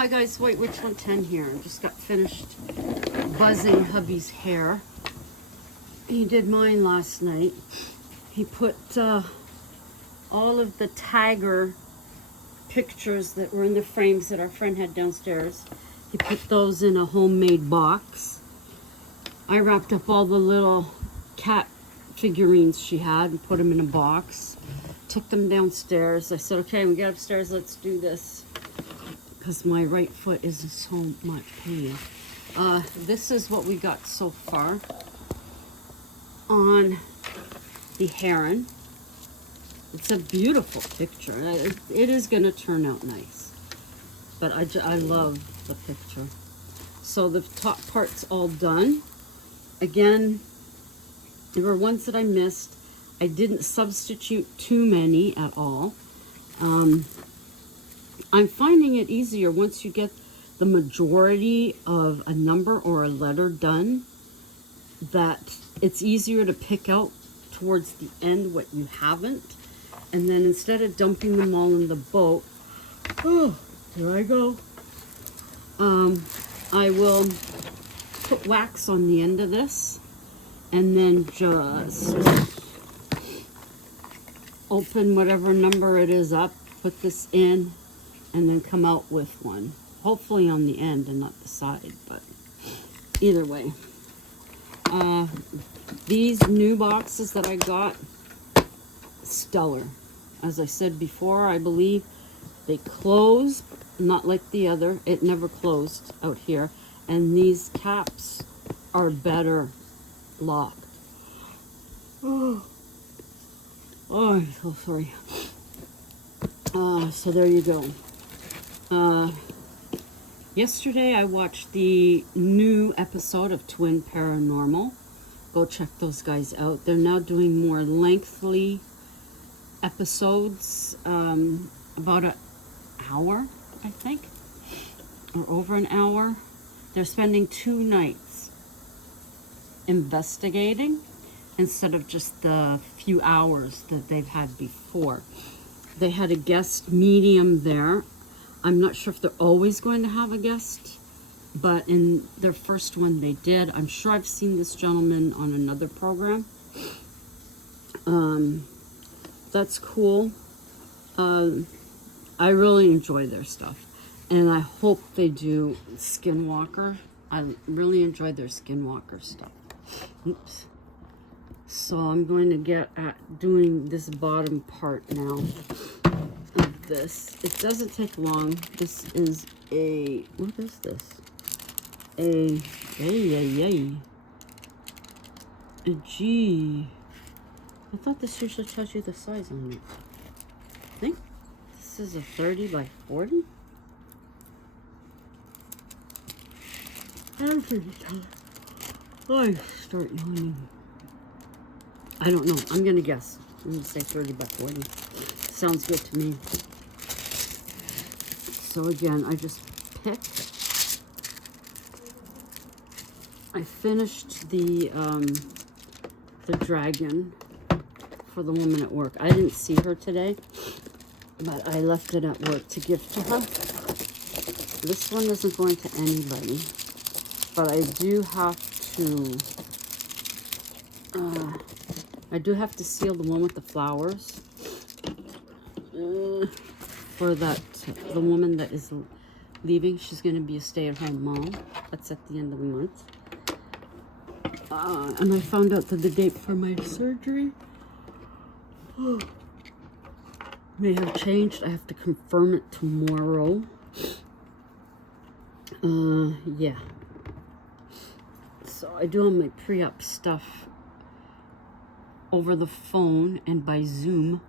Hi guys, White Witch 110 here. I just got finished buzzing hubby's hair. He did mine last night. He put all of the tiger pictures that were in the frames that our friend had downstairs. He put those in a homemade box. I wrapped up all the little cat figurines she had and put them in a box. Took them downstairs. I said, okay, we get upstairs, let's do this. Because my right foot is in so much pain. This is what we got so far on the Heron. It's a beautiful picture. It is going to turn out nice. But I love the picture. So the top part's all done. Again, there were ones that I missed. I didn't substitute too many at all. I'm finding it easier once you get the majority of a number or a letter done, that it's easier to pick out towards the end what you haven't. And then instead of dumping them all in the boat, oh, here I go. I will put wax on the end of this and then just open whatever number it is up, put this in, and then come out with one. Hopefully on the end and not the side, but either way. These new boxes that I got, stellar. As I said before, I believe they close, not like the other. It never closed out here. And these caps are better locked. Oh, I'm so sorry. So there you go. Yesterday I watched the new episode of Twin Paranormal. Go check those guys out. They're now doing more lengthy episodes, about an hour, I think, or over an hour. They're spending 2 nights investigating instead of just the few hours that they've had before. They had a guest medium there. I'm not sure if they're always going to have a guest, but in their first one they did. I'm sure I've seen this gentleman on another program. That's cool. I really enjoy their stuff, and I hope they do Skinwalker. I really enjoy their Skinwalker stuff. Oops. So I'm going to get at doing this bottom part now. This. It doesn't take long. This is a, what is this? A G. I thought this usually tells you the size on it. I think this is a 30 by 40. I start yawning. I don't know. I'm gonna guess. I'm gonna say 30 by 40. Sounds good to me. So again, I just picked. I finished the dragon for the woman at work. I didn't see her today, but I left it at work to give to her. This one isn't going to anybody, but I do have to seal the one with the flowers. For the woman that is leaving. She's going to be a stay-at-home mom. That's at the end of the month. And I found out that the date for my surgery may have changed. I have to confirm it tomorrow. Yeah. So I do all my pre-op stuff over the phone and by Zoom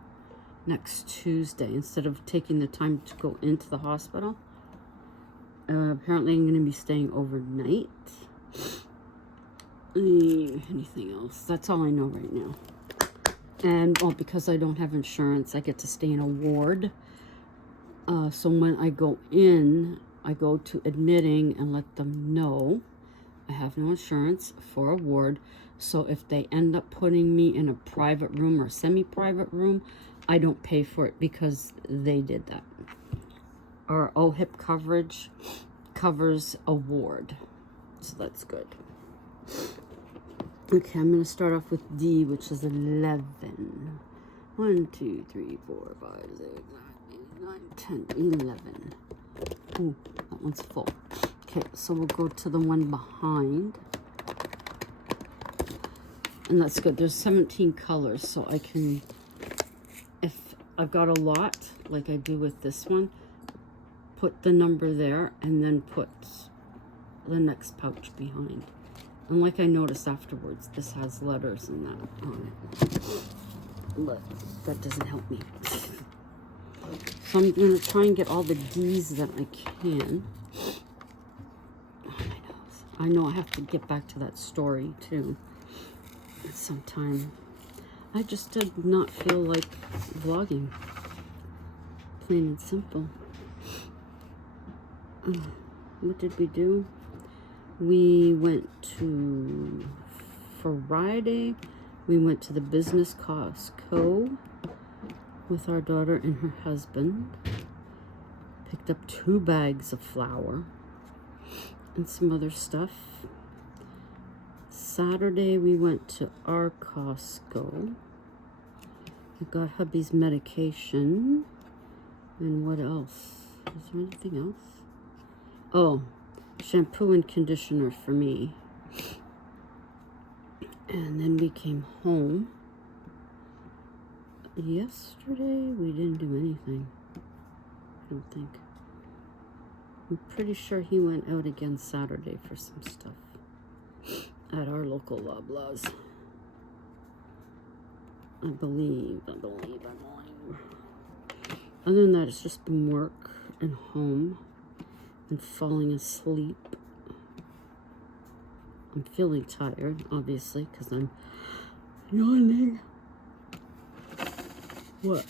next Tuesday instead of taking the time to go into the hospital. Apparently I'm going to be staying overnight. Anything else? That's all I know right now. And well, because I don't have insurance, I get to stay in a ward. So when I go in, I go to admitting and let them know I have no insurance for a ward. So if they end up putting me in a private room or semi-private room, I don't pay for it because they did that. or OHIP coverage covers a ward. So that's good. Okay, I'm going to start off with D, which is 11. 1, 2, 3, 4, 5, 6, 7, 8, 9, 10, 11. Ooh, that one's full. Okay, so we'll go to the one behind. And that's good. There's 17 colors, so I can, if I've got a lot, like I do with this one, put the number there and then put the next pouch behind. And like I noticed afterwards, this has letters and that on it. But that doesn't help me. So I'm going to try and get all the D's that I can. Oh, my nose. I know I have to get back to that story too. Sometime. I just did not feel like vlogging. Plain and simple. What did we do? We went to Friday. We went to the business Costco with our daughter and her husband. Picked up 2 bags of flour and some other stuff. Saturday we went to our Costco. We got hubby's medication. And what else? Is there anything else? Oh, shampoo and conditioner for me. And then we came home. Yesterday we didn't do anything. I don't think. I'm pretty sure he went out again Saturday for some stuff at our local Loblaws. I believe. Other than that, it's just been work and home and falling asleep. I'm feeling tired, obviously, because I'm yawning. What?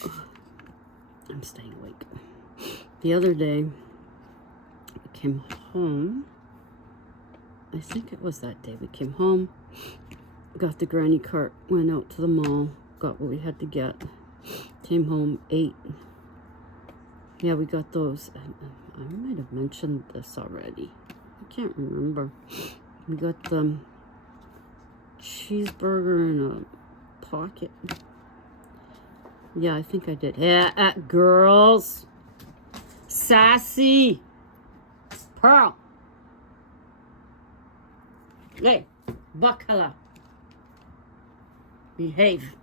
I'm staying awake. The other day, I came home. I think it was that day we came home, got the granny cart, went out to the mall, got what we had to get, came home, ate. Yeah, we got those. I might have mentioned this already. I can't remember. We got the cheeseburger in a pocket. Yeah, I think I did. Yeah, girls. Sassy. Pearl. Hey, Bakala. Behave.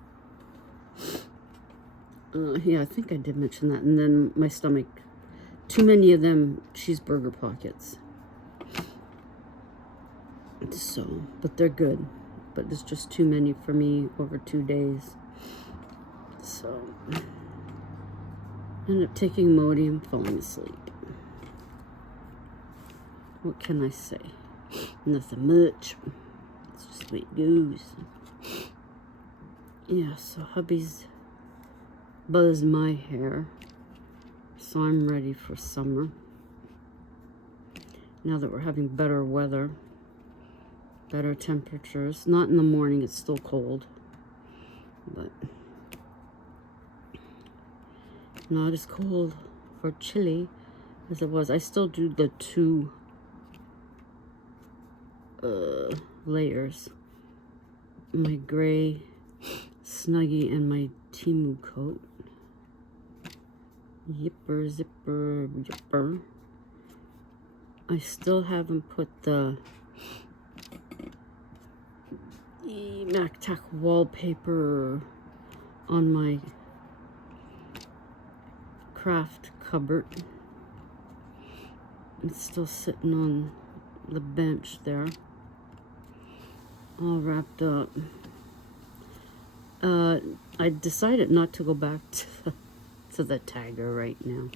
Yeah, I think I did mention that. And then my stomach. Too many of them cheeseburger pockets. So, but they're good. But it's just too many for me over 2 days. So, ended up taking Imodium, falling asleep. What can I say? Nothing much. It's just the way it goes. Yeah, so hubby's buzzed my hair. So I'm ready for summer. Now that we're having better weather. Better temperatures. Not in the morning, it's still cold. But not as cold or chilly as it was. I still do the 2 layers. My gray Snuggie and my Timu coat. Yipper, zipper, yipper. I still haven't put the MacTac wallpaper on my craft cupboard. It's still sitting on the bench there, all wrapped up. I decided not to go back to the tagger right now.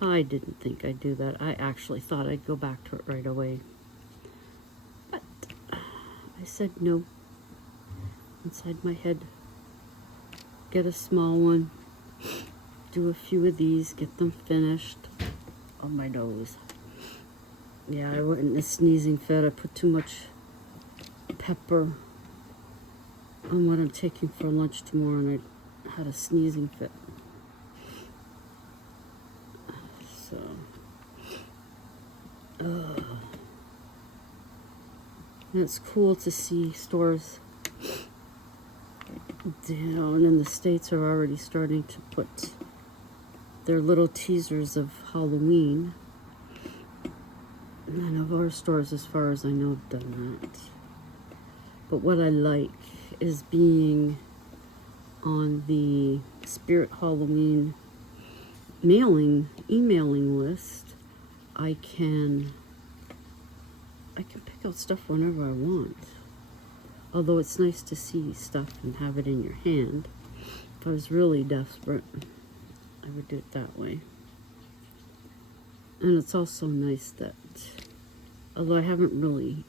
I didn't think I'd do that. I actually thought I'd go back to it right away. But I said no. Inside my head, get a small one, do a few of these, get them finished. Oh, my nose. Yeah, I went in a sneezing fit. I put too much pepper on what I'm taking for lunch tomorrow, and I had a sneezing fit. So, it's cool to see stores down in the States are already starting to put their little teasers of Halloween. None of our stores, as far as I know, have done that. But what I like is being on the Spirit Halloween emailing list. I can pick out stuff whenever I want. Although it's nice to see stuff and have it in your hand. If I was really desperate, I would do it that way. And it's also nice that, although I haven't really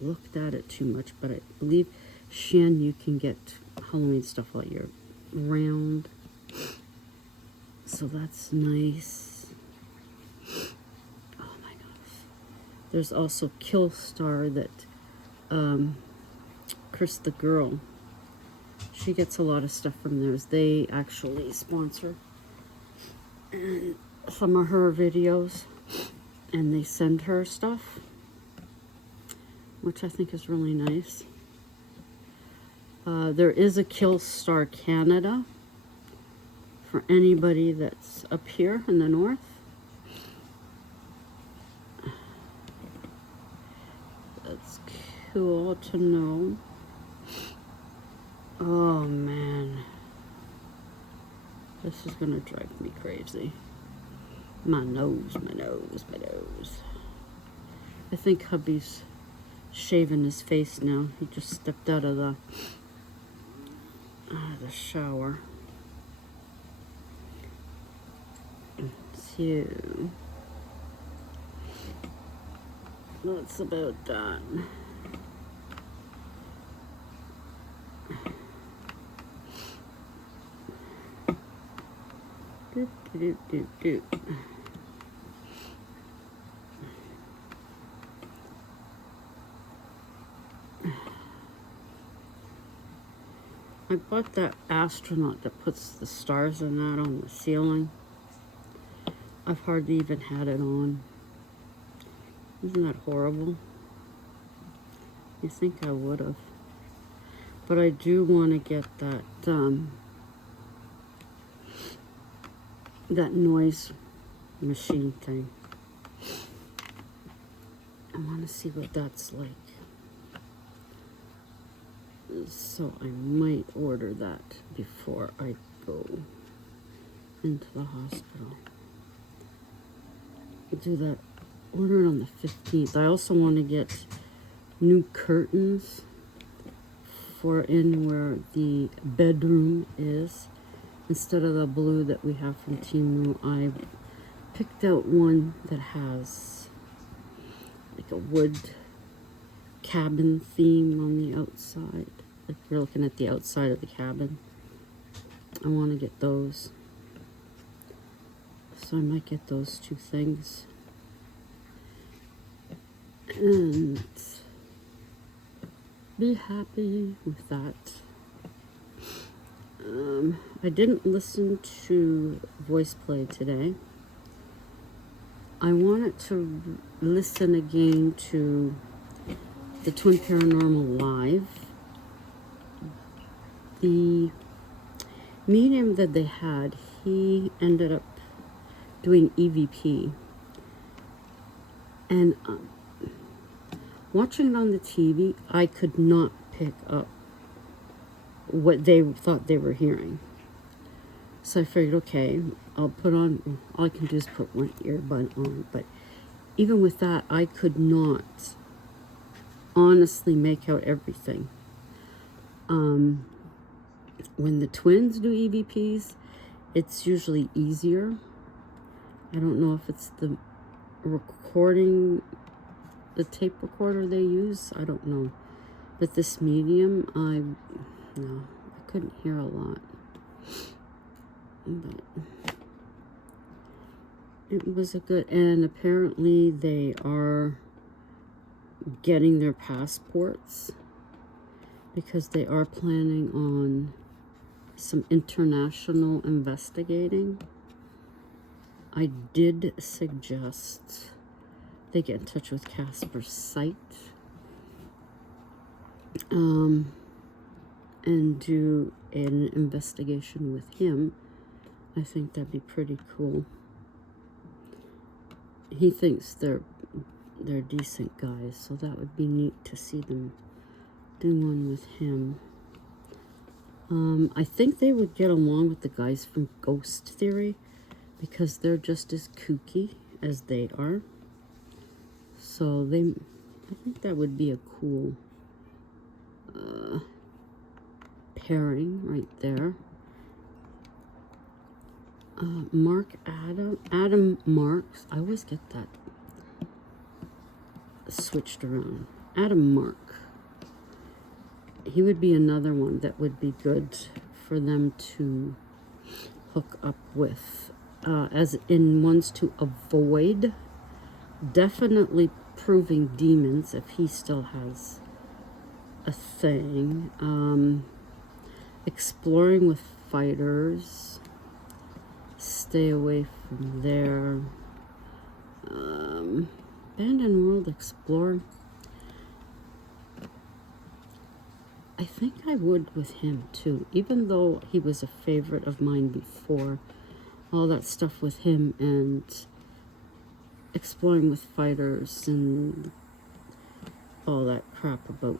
looked at it too much, but I believe, Shan, you can get Halloween stuff all year round. So that's nice. Oh my gosh. There's also Killstar that Chris the girl, she gets a lot of stuff from theirs. They actually sponsor some of her videos, and they send her stuff, which I think is really nice. There is a Killstar Canada for anybody that's up here in the north. That's cool to know. Oh man, this is gonna drive me crazy. My nose. I think hubby's shaving his face now. He just stepped out of the shower. So that's about done. Do. I bought that astronaut that puts the stars in that on the ceiling. I've hardly even had it on. Isn't that horrible? You think I would have. But I do want to get that that noise machine thing. I want to see what that's like. So I might order that before I go into the hospital. I'll do that. Order it on the 15th. I also want to get new curtains for in where the bedroom is. Instead of the blue that we have from Timu, I picked out one that has like a wood cabin theme on the outside. Like you're looking at the outside of the cabin. I want to get those. So I might get those two things. And be happy with that. I didn't listen to voice play today. I wanted to listen again to the Twin Paranormal Live. The medium that they had, he ended up doing EVP. And watching it on the TV, I could not pick up what they thought they were hearing. So I figured, okay, I'll put on, all I can do is put one earbud on. But even with that, I could not honestly make out everything. When the twins do EVPs, it's usually easier. I don't know if it's the recording, the tape recorder they use. I don't know. But this medium, I couldn't hear a lot. But it was a good, and apparently they are getting their passports because they are planning on some international investigating. I did suggest they get in touch with Casper's site and do an investigation with him. I think that'd be pretty cool. He thinks they're decent guys, so that would be neat to see them do one with him. I think they would get along with the guys from Ghost Theory because they're just as kooky as they are. So I think that would be a cool pairing right there. Adam Marks. I always get that switched around. Adam Mark. He would be another one that would be good for them to hook up with. As in ones to avoid. Definitely proving demons if he still has a thing. Exploring with fighters. Stay away from there. Abandoned World Explorer. I think I would with him too, even though he was a favorite of mine before. All that stuff with him and exploring with fighters and all that crap about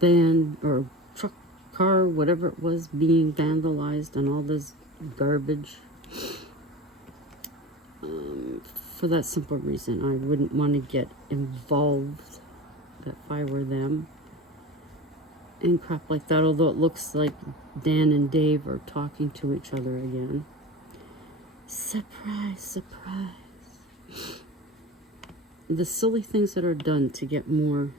van or truck, car, whatever it was, being vandalized and all this garbage. For that simple reason, I wouldn't want to get involved if I were them and crap like that, although it looks like Dan and Dave are talking to each other again. Surprise, surprise. The silly things that are done to get more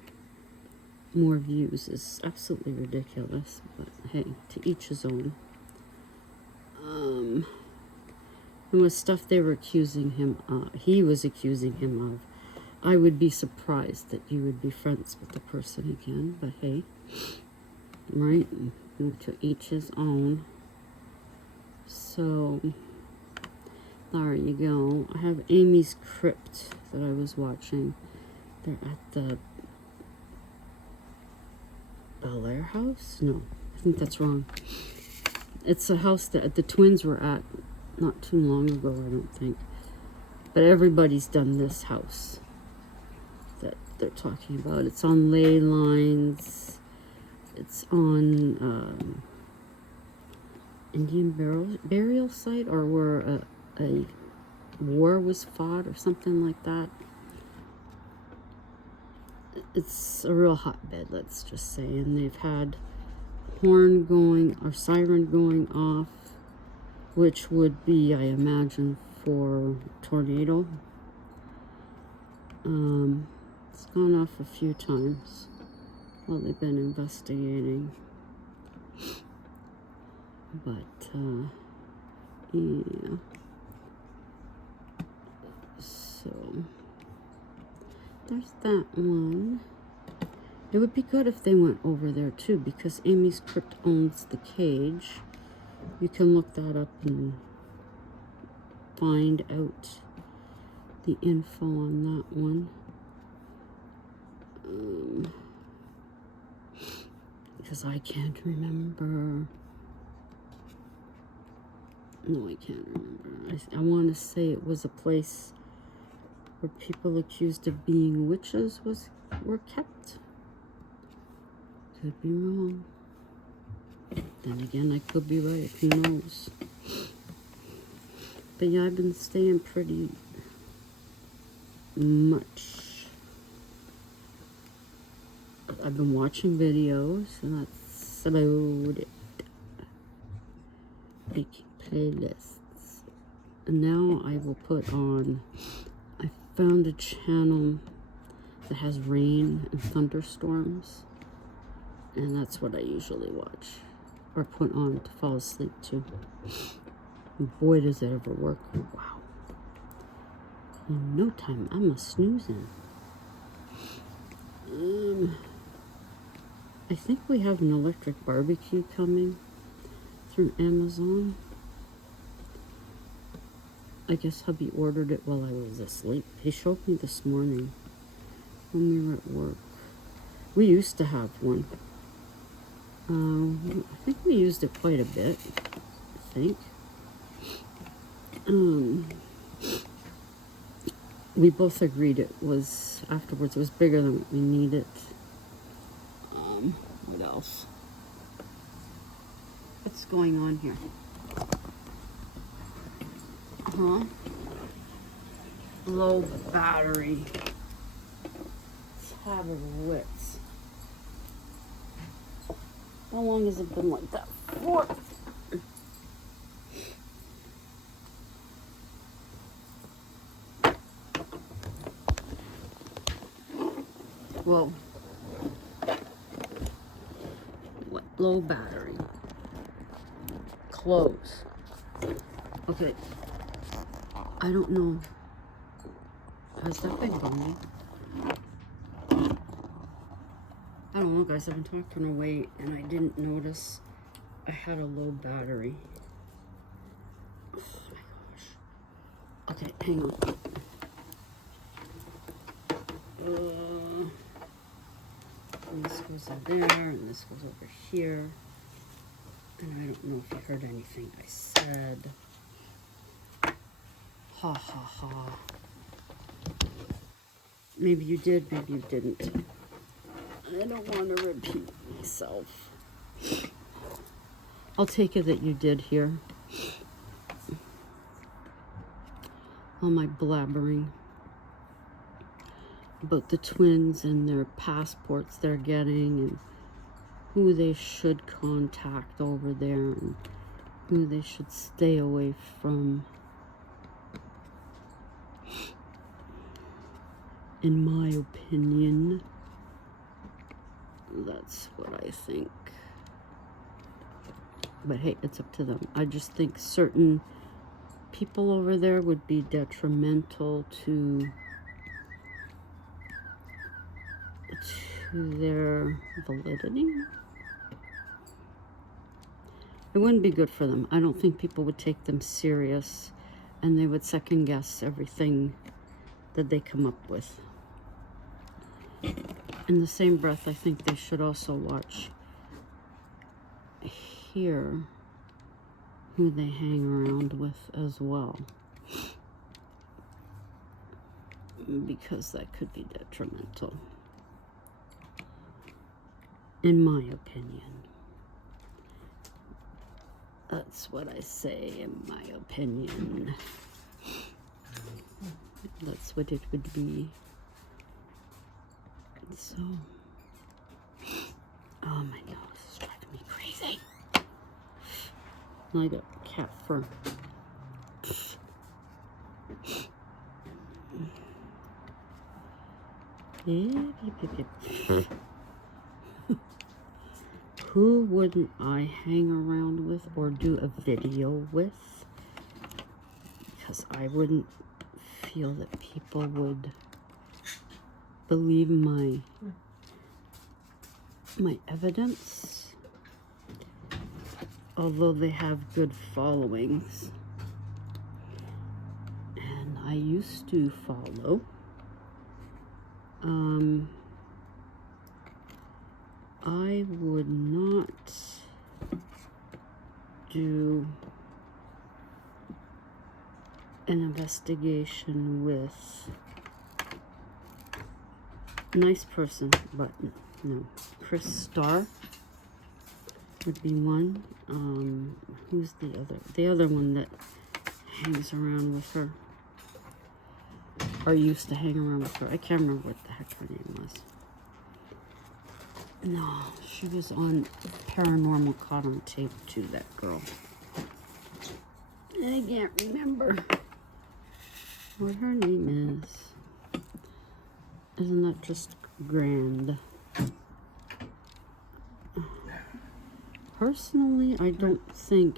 views is absolutely ridiculous, but hey, to each his own. And with stuff they were accusing him he was accusing him of, I would be surprised that you would be friends with the person again, but hey, right, to each his own. So there you go. I have Amy's Crypt that I was watching. They're at the Bel Air house? No, I think that's wrong. It's a house that the twins were at not too long ago, I don't think. But everybody's done this house that they're talking about. It's on ley lines. It's on Indian burial site, or where a war was fought or something like that. It's a real hotbed, let's just say. And they've had horn going or siren going off, which would be, I imagine, for tornado. It's gone off a few times while they've been investigating. But, yeah. So, there's that one. It would be good if they went over there too, because Amy's Crypt owns the cage. You can look that up and find out the info on that one. Because I can't remember. No, I can't remember. I want to say it was a place where people accused of being witches were kept. Could be wrong. Then again, I could be right. Who knows? But yeah, I've been staying pretty much. I've been watching videos, and that's about it. Making playlists. And now I will put on, I found a channel that has rain and thunderstorms. And that's what I usually watch or put on to fall asleep to. And boy, does it ever work. Wow. In no time, I'm a snoozing. I think we have an electric barbecue coming through Amazon. I guess hubby ordered it while I was asleep. He showed me this morning when we were at work. We used to have one. I think we used it quite a bit. I think. We both agreed it was, afterwards, it was bigger than what we needed. What else? What's going on here? Low battery. Let's have a wits. How long has it been like that for? Whoa. What? Low battery. Close. Okay. I don't know. Has that been going? I don't know, guys. I've been talking away and I didn't notice I had a low battery. Oh my gosh. Okay, hang on. And this goes in there, and this goes over here. And I don't know if you heard anything I said. Ha ha ha. Maybe you did, maybe you didn't. I don't want to repeat myself. I'll take it that you did hear all my blabbering about the twins and their passports they're getting and who they should contact over there and who they should stay away from. In my opinion, that's what I think. But hey, it's up to them. I just think certain people over there would be detrimental to their validity. It wouldn't be good for them. I don't think people would take them serious and they would second guess everything that they come up with. In the same breath, I think they should also watch here who they hang around with as well, because that could be detrimental, in my opinion. That's what I say, in my opinion. That's what it would be. So, oh my God, this is driving me crazy. I got cat fur. Who wouldn't I hang around with or do a video with? Because I wouldn't feel that people would believe my evidence, although they have good followings, and I used to follow. I would not do an investigation with nice person, but no. Chris Starr would be one. Who's the other? The other one that hangs around with her, or used to hang around with her. I can't remember what the heck her name was. No, she was on Paranormal Caught on Tape too, that girl. I can't remember what her name is. Isn't that just grand? Personally, I don't think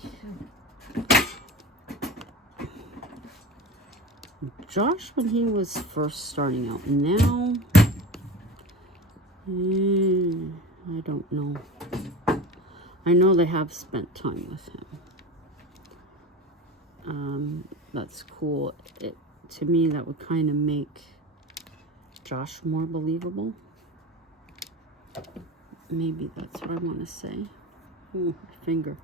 Josh, when he was first starting out, now I don't know. I know they have spent time with him. that's cool. To me, that would kind of make Josh more believable. Maybe that's what I want to say. Oh, my finger.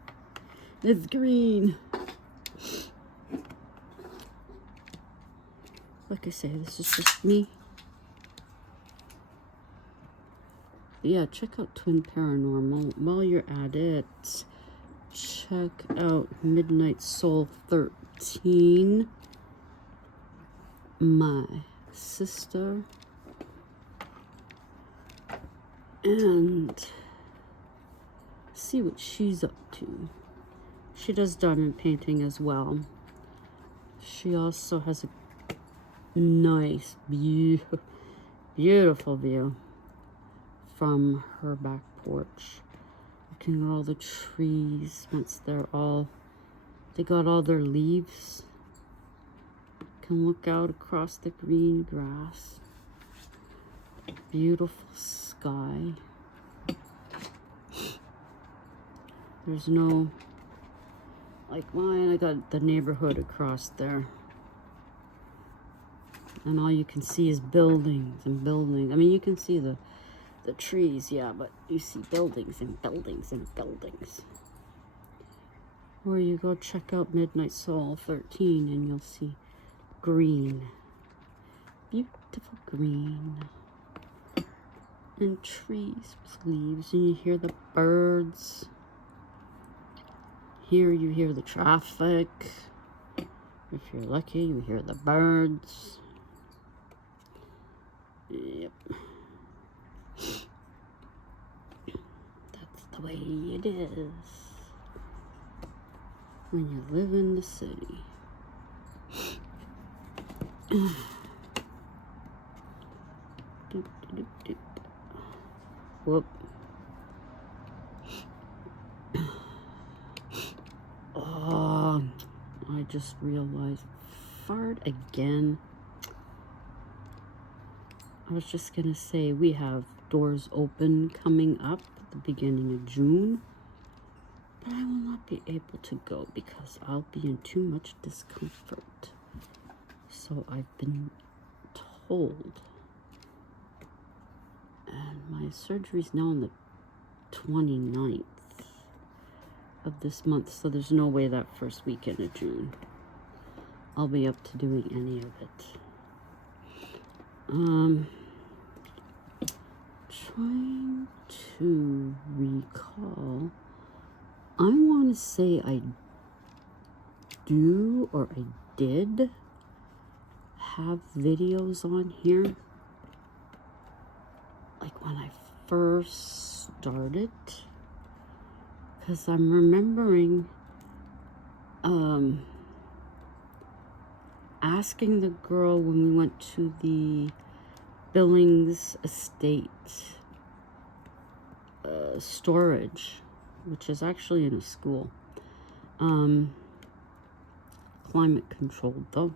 It's green. Like I say, this is just me. But yeah, check out Twin Paranormal. While you're at it, check out Midnight Soul 13. My sister. And see what she's up to. She does diamond painting as well. She also has a nice, beautiful view from her back porch. Looking at all the trees once they got all their leaves. Can look out across the green grass. Beautiful sky. There's no, like mine, I got the neighborhood across there. And all you can see is buildings and buildings. I mean, you can see the trees, yeah, but you see buildings and buildings and buildings. Or you go check out Midnight Soul 13 and you'll see green. Beautiful green. And trees with leaves, and you hear the birds. Here you hear the traffic. If you're lucky, you hear the birds. Yep. That's the way it is when you live in the city. Doop, doop, doop. Whoop. Oh, I just realized. Fart again. I was just gonna say we have doors open coming up at the beginning of June. But I will not be able to go because I'll be in too much discomfort. So I've been told. And my surgery's now on the 29th of this month, so there's no way that first weekend of June I'll be up to doing any of it. Trying to recall. I want to say I do or I did have videos on here. Like when I first started. Because I'm remembering asking the girl when we went to the Billings Estate storage, which is actually in a school. Climate controlled though.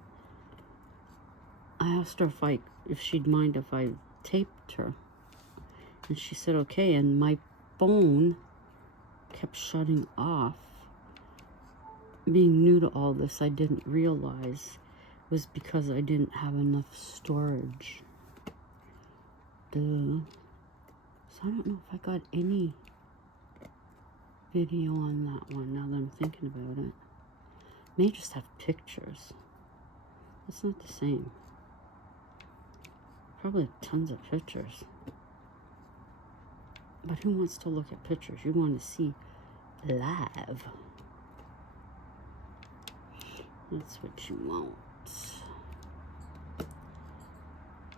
I asked her if she'd mind if I taped her. And she said okay, and my phone kept shutting off. Being new to all this, I didn't realize it was because I didn't have enough storage. Duh. So I don't know if I got any video on that one now that I'm thinking about it. May just have pictures. It's not the same. Probably have tons of pictures. But who wants to look at pictures? You want to see live. That's what you want.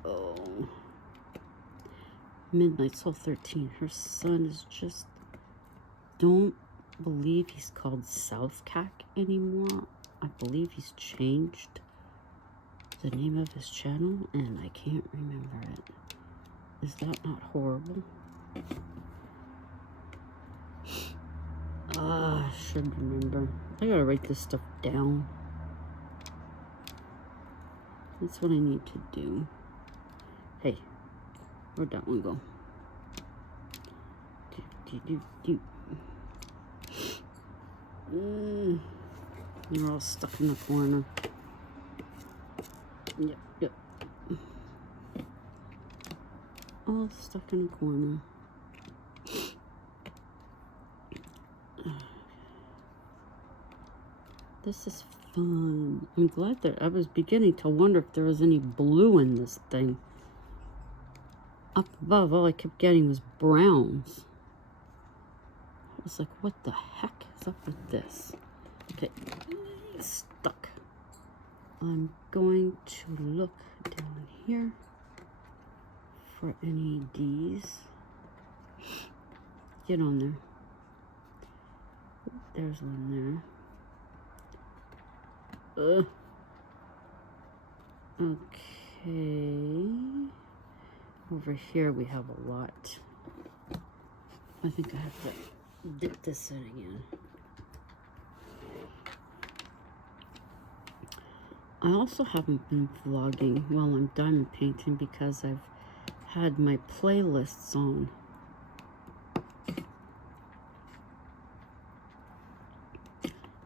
Oh. Midnight Soul 13. Her son is just... Don't believe he's called South Cac anymore. I believe he's changed the name of his channel, and I can't remember it. Is that not horrible? I should remember. I gotta write this stuff down. That's what I need to do. Hey, where'd that one go? You're all stuck in the corner. Yep. All stuck in a corner. This is fun. I'm glad that I was beginning to wonder if there was any blue in this thing. Up above, all I kept getting was browns. I was like, what the heck is up with this? Okay, stuck. I'm going to look down here for any D's. Get on there. There's one there. Okay. Over here we have a lot. I think I have to dip this in again. I also haven't been vlogging while I'm diamond painting because I've had my playlists on.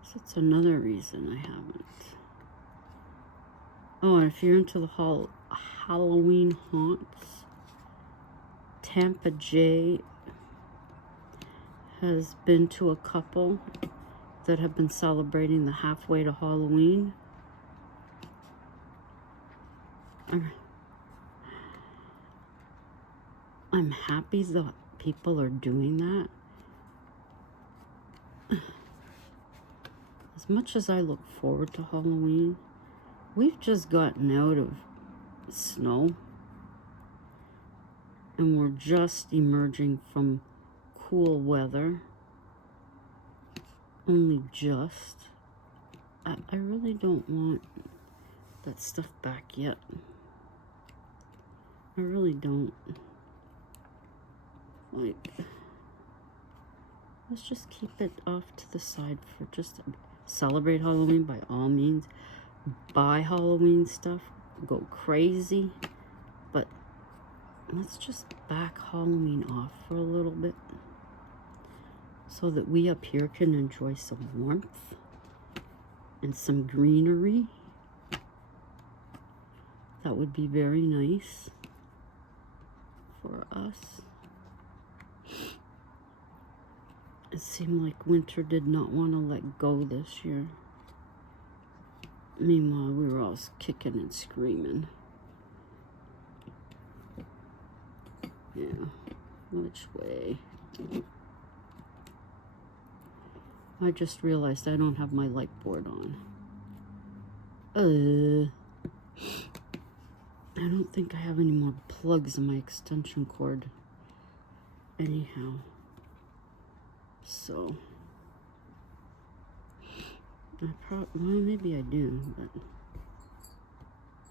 So it's another reason I haven't. Oh, and if you're into the Halloween haunts, Tampa J has been to a couple that have been celebrating the halfway to Halloween. I'm happy that people are doing that. As much as I look forward to Halloween, we've just gotten out of snow and we're just emerging from cool weather. Only just. I really don't want that stuff back yet. I really don't. Like, let's just keep it off to the side for just celebrate Halloween by all means. Buy Halloween stuff, go crazy, but let's just back Halloween off for a little bit so that we up here can enjoy some warmth and some greenery. That would be very nice for us. It seemed like winter did not want to let go this year. Meanwhile, we were all kicking and screaming. Yeah, which way? I just realized I don't have my light board on. I don't think I have any more plugs in my extension cord. Anyhow. So. Well, maybe I do, but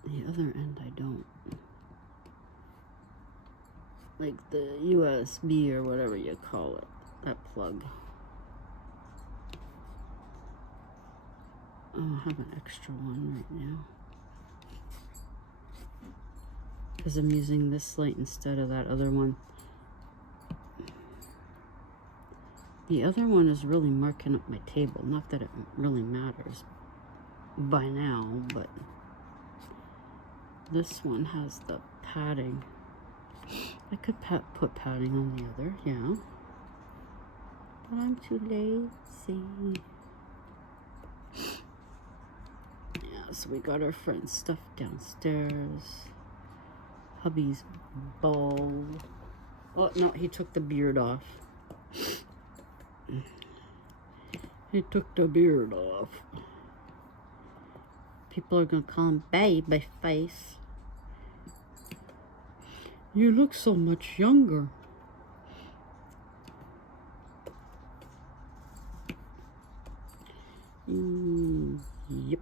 the other end I don't. Like the USB or whatever you call it, that plug. Oh, I have an extra one right now. Because I'm using this light instead of that other one. The other one is really marking up my table. Not that it really matters by now, but this one has the padding. I could put padding on the other, yeah. But I'm too lazy. Yeah, so we got our friend's stuff downstairs. Hubby's bowl. Oh, no, he took the beard off. He took the beard off. People are going to call him baby face. You look so much younger. Yep.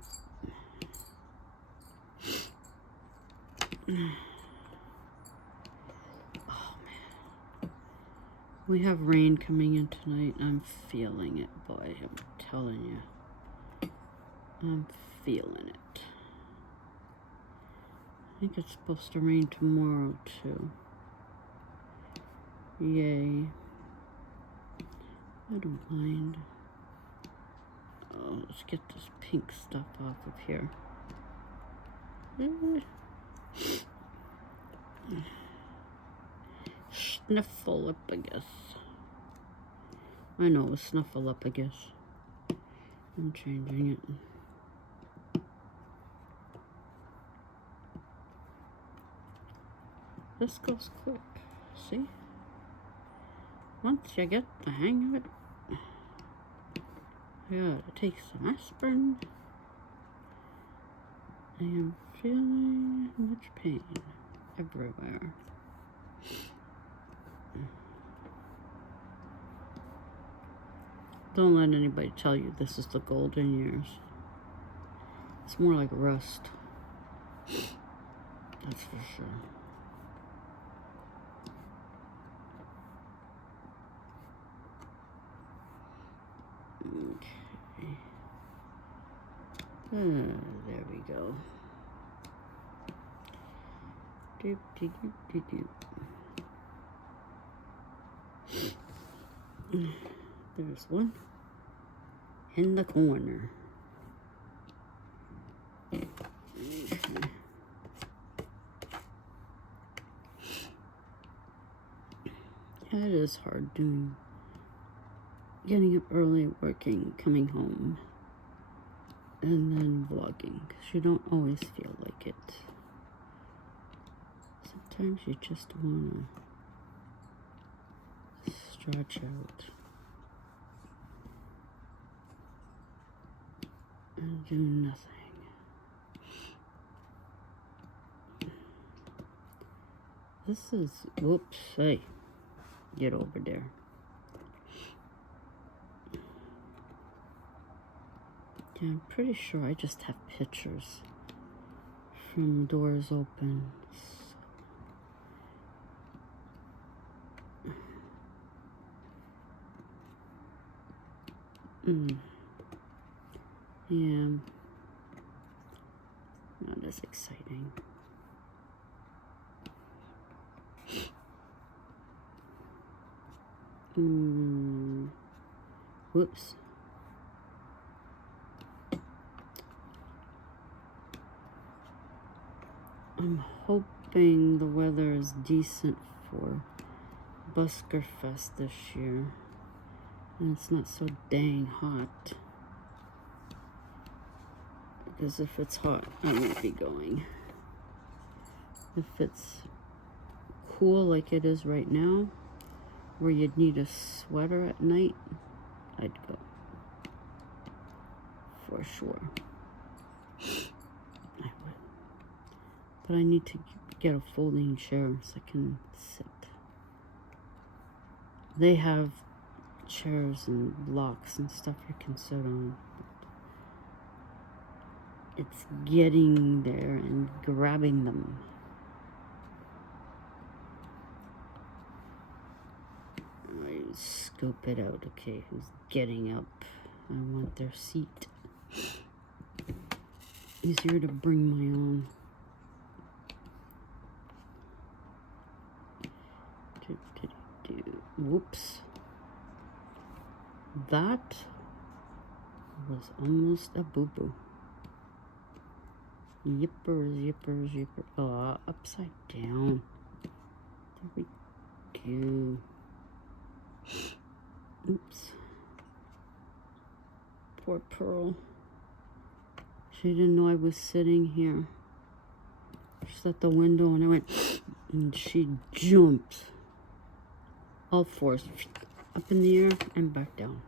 Oh, man. We have rain coming in tonight. I'm feeling it, boy. I'm telling you. I'm feeling it. I think it's supposed to rain tomorrow, too. Yay. I don't mind. Oh, let's get this pink stuff off of here. Snuffleupagus. I know, Snuffleupagus. I'm changing it. This goes quick, see? Once you get the hang of it, I gotta take some aspirin. I am feeling much pain everywhere. Don't let anybody tell you this is the golden years. It's more like rust. That's for sure. Okay. There we go. Doop, doop, doop, doop. There's one in the corner. Okay. Yeah, it is hard getting up early, working, coming home, and then vlogging, because you don't always feel like it. Sometimes you just want to stretch out and do nothing. This is, whoops, hey, get over there. Yeah, I'm pretty sure I just have pictures from doors open. Yeah, not as exciting. Whoops. I'm hoping the weather is decent for Busker Fest this year. And it's not so dang hot. Because if it's hot, I won't be going. If it's cool like it is right now, where you'd need a sweater at night, I'd go. For sure. I would. But I need to get a folding chair so I can sit. They have chairs and blocks and stuff you can sit on. It's getting there and grabbing them. I scope it out. Okay, who's getting up? I want their seat. Easier to bring my own. Whoops. That was almost a boo-boo. Yippers, yippers, yippers. Oh, upside down. There we go. Oops. Poor Pearl. She didn't know I was sitting here. She's at the window and I went, and she jumped. All fours. Up in the air and back down.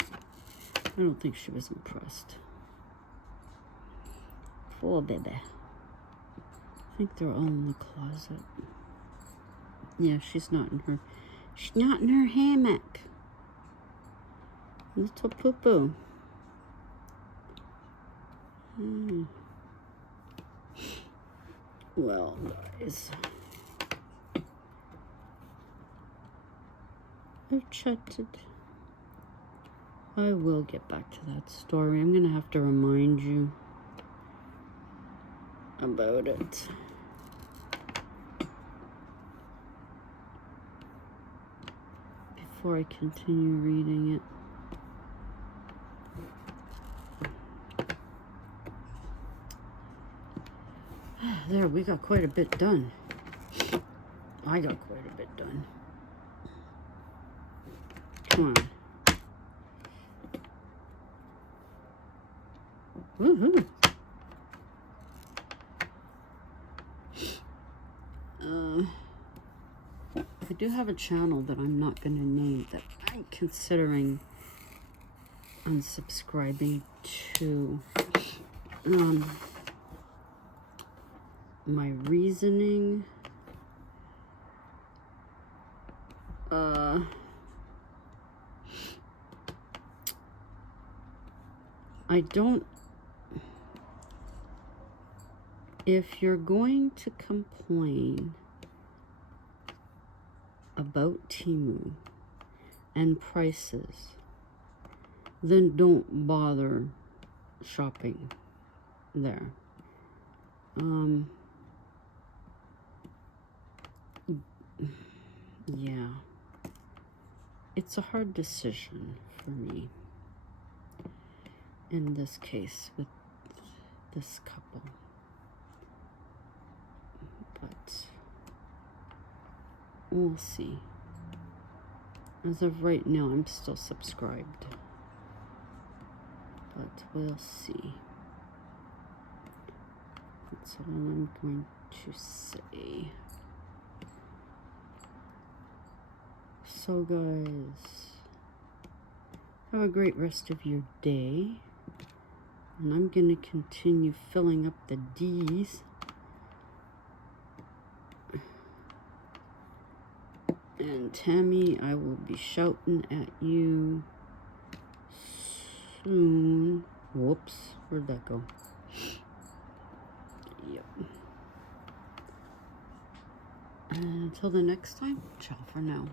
I don't think she was impressed. Poor baby. I think they're all in the closet. Yeah, she's not in her hammock. Little poo-poo. Well, guys, I've chatted. I will get back to that story. I'm gonna have to remind you about it. Before I continue reading it. There, we got quite a bit done. I got quite a bit done. Come on. Woohoo! I do have a channel that I'm not going to name that I'm considering unsubscribing to. My reasoning, I don't, if you're going to complain about Temu and prices, then don't bother shopping there. Yeah, it's a hard decision for me in this case with this couple, but we'll see. As of right now, I'm still subscribed, but we'll see. That's all I'm going to say. So guys, have a great rest of your day, and I'm going to continue filling up the D's. And Tammy, I will be shouting at you soon. Whoops, where'd that go? Yep. And until the next time, ciao for now.